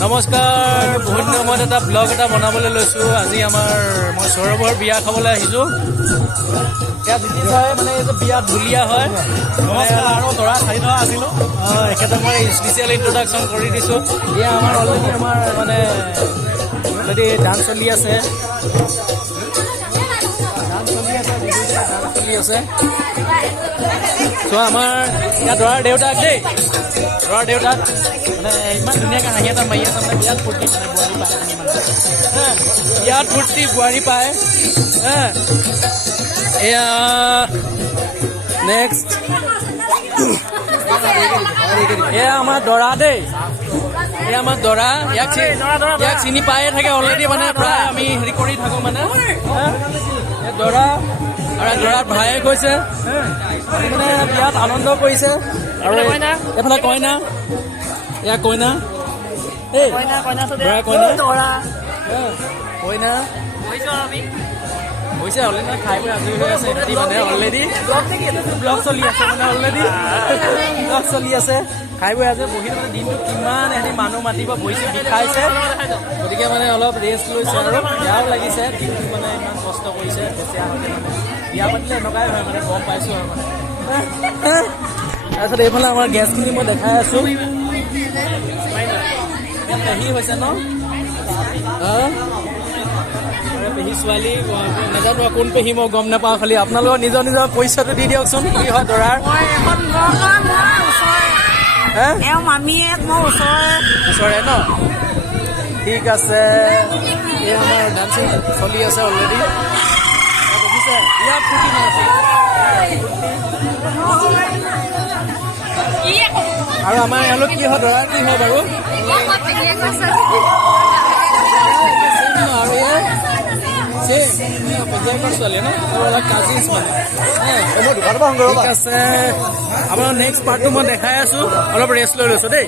নমস্কাৰ, বহুত দিনৰ মূৰত এটা ব্লগ এটা বনাবলৈ লৈছোঁ। আজি মই সৌৰভৰ বিয়া খাবলৈ আহিছোঁ। ইয়াত মানে এই যে বিয়া ঢুলীয়া হয় আৰু দৰা চাই থকা আছিলোঁ। এখেতক মই স্পেচিয়েল ইন্ট্ৰডাকশ্যন কৰি দিছোঁ। এয়া অলৰেডি ডান্স চলি আছে। চ' আমাৰ ইয়াত দৰাৰ দেউতাক দেই, দৰাৰ দেউতাক মানে ইমান ধুনীয়াকৈ হাঁহি এটা মাৰি আছে। মানে বিৰাট ফূৰ্তি, মানে বোৱাৰী পায় বিৰাট ফূৰ্তি বোৱাৰী পায়। এয়া নেক্সট এয়া আমাৰ দৰা দেই, এয়া আমাৰ দৰা। ইয়াক চিনি পায়ে থাকে অলৰেডি, মানে প্ৰায় আমি হেৰি কৰি থাকোঁ মানে। দৰা আৰু দৰাৰ ভায়েক হৈছে, মানে বিৰাট আনন্দ কৰিছে। আৰু এইফালে কইনা, এয়া কইনা, এই দৰা কইনা হৈছে অলৰেডি, খাই বৈ আজৰি হৈ আছে। সিহঁতি মানে অলৰেডি ব্লগ চলি আছে, মানে অলৰেডি ব্লগ চলি আছে। খাই বৈ আছে, বহি মানে দিনটো কিমান সিহঁতি মানুহ মাতিব, বহিছে বিষাইছে, গতিকে মানে অলপ ৰেষ্ট লৈছে। আৰু বেয়াও লাগিছে, দিনটো মানে ইমান কষ্ট কৰিছে। বেছিয়া হ'লে মানে বিয়া পাতিলে এনেকুৱাই হয়, মানে গম পাইছোঁ আৰু মানে। তাৰপিছত এইফালে আমাৰ গেছখিনি মই দেখাই আছোঁ। পেহী হৈছে ন, পেহী ছোৱালী নাজানো কোন পেহী, মই গম নাপাওঁ। খালি আপোনালোকৰ নিজৰ নিজৰ পৰিচয়টো দি দিয়কচোন, কি হয় দৰাৰ। ওচৰে ন, ঠিক আছে। এই আমাৰ ডান্সিং চলি আছে অলৰেডি, দেখিছে ইয়াত ফূৰ্তি মাৰিছে। আৰু আমাৰ এওঁলোক কি হয়, দৰা কি হয় বাৰু, আৰু ছোৱালী ন, অলপ কাজিনছ মানে। ঠিক আছে, আপোনাৰ নেক্সট পাৰ্টটো মই দেখাই আছোঁ। অলপ ৰেষ্ট লৈ লৈছোঁ দেই।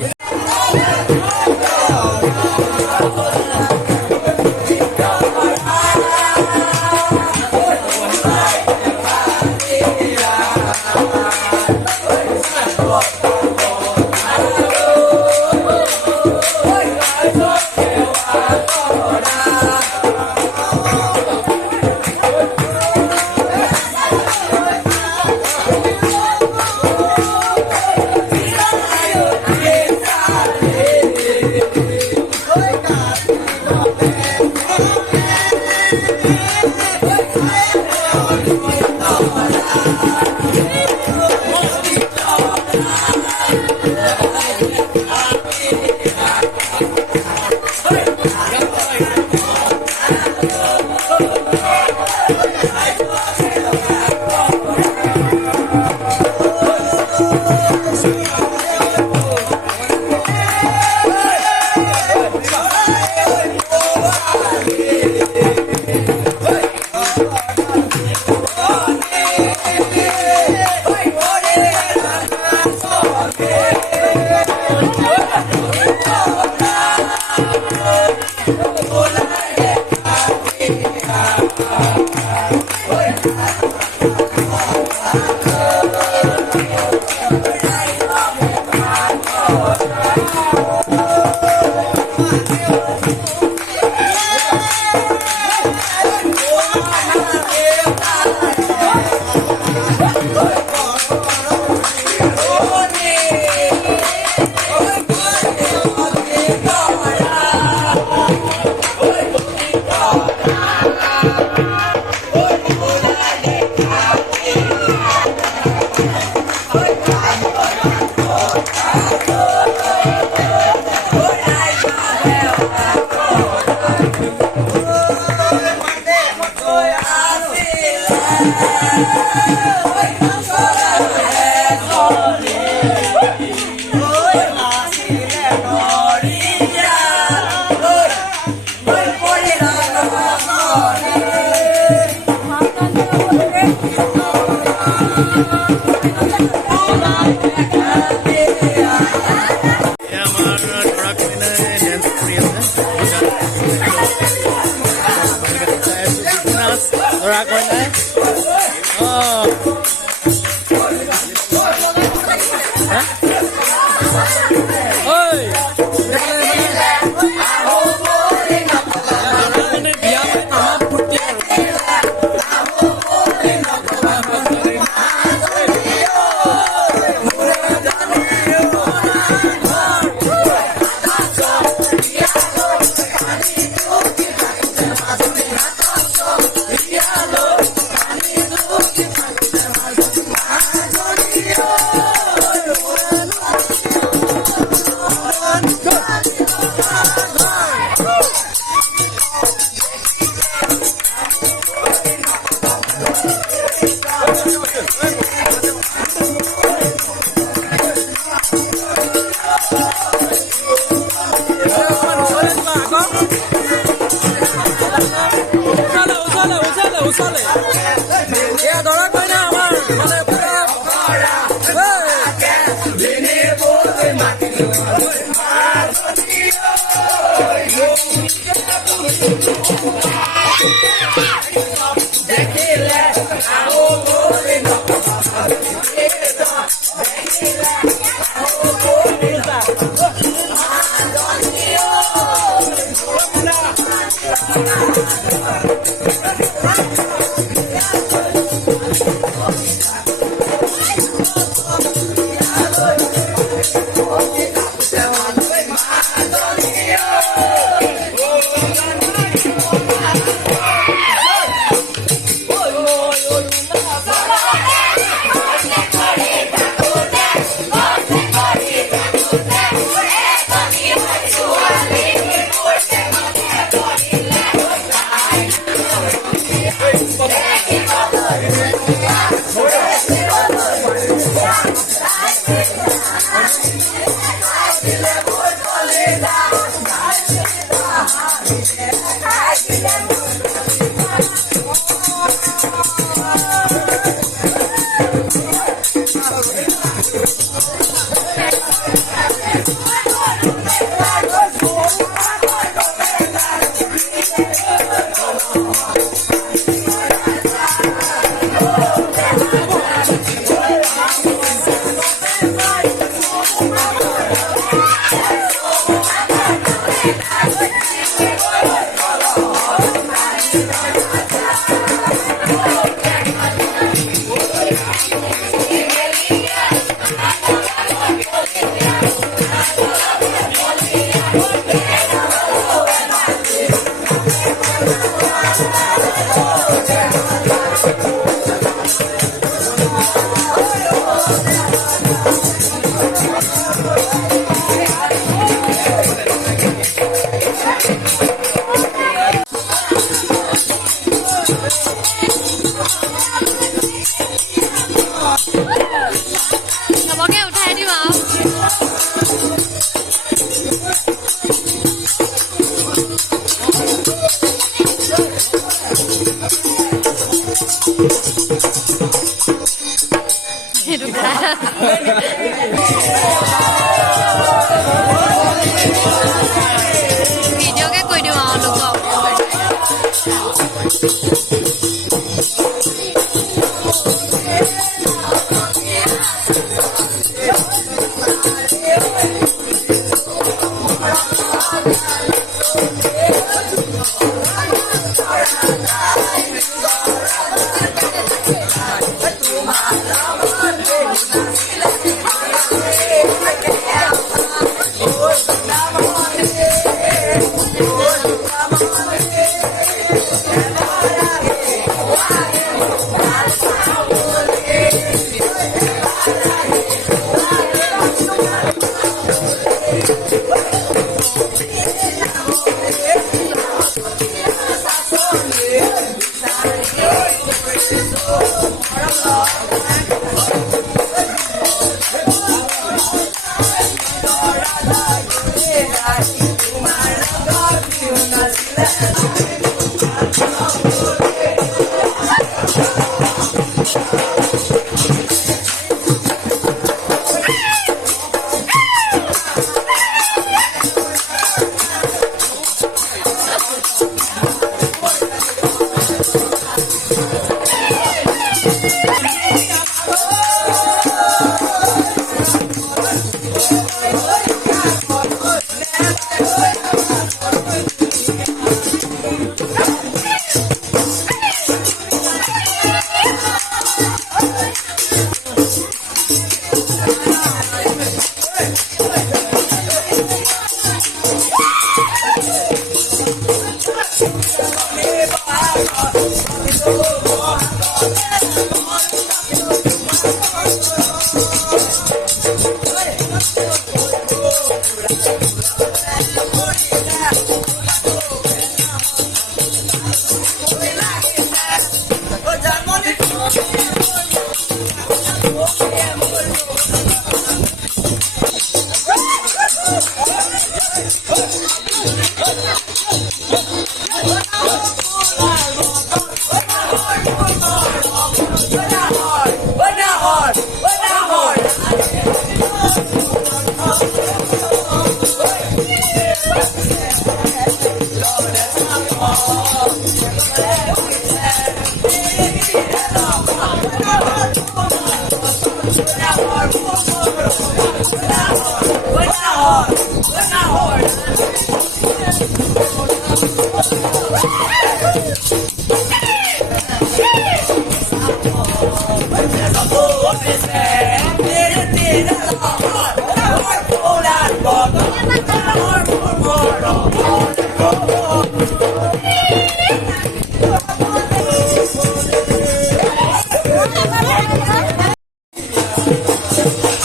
Oi!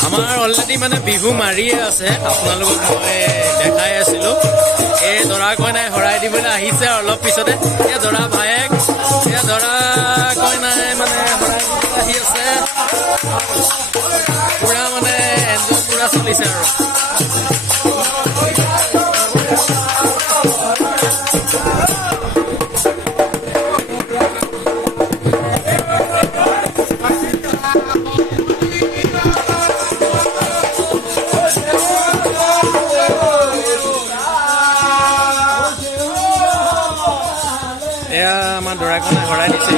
আমাৰ অলৰেডি মানে বিহু মাৰিয়ে আছে, আপোনালোকক মই দেখাই আছিলোঁ। এই দৰা কইনাই শৰাই দিবলৈ আহিছে আৰু অলপ পিছতে। এই দৰা ভায়েক, এই দৰা কইনাই মানে শৰাই দিবলৈ আহি আছে। পুৰা মানে এনজয় পুৰা চলিছে আৰু। এয়া আমাৰ দৰা কইনাই শৰাই দিছে।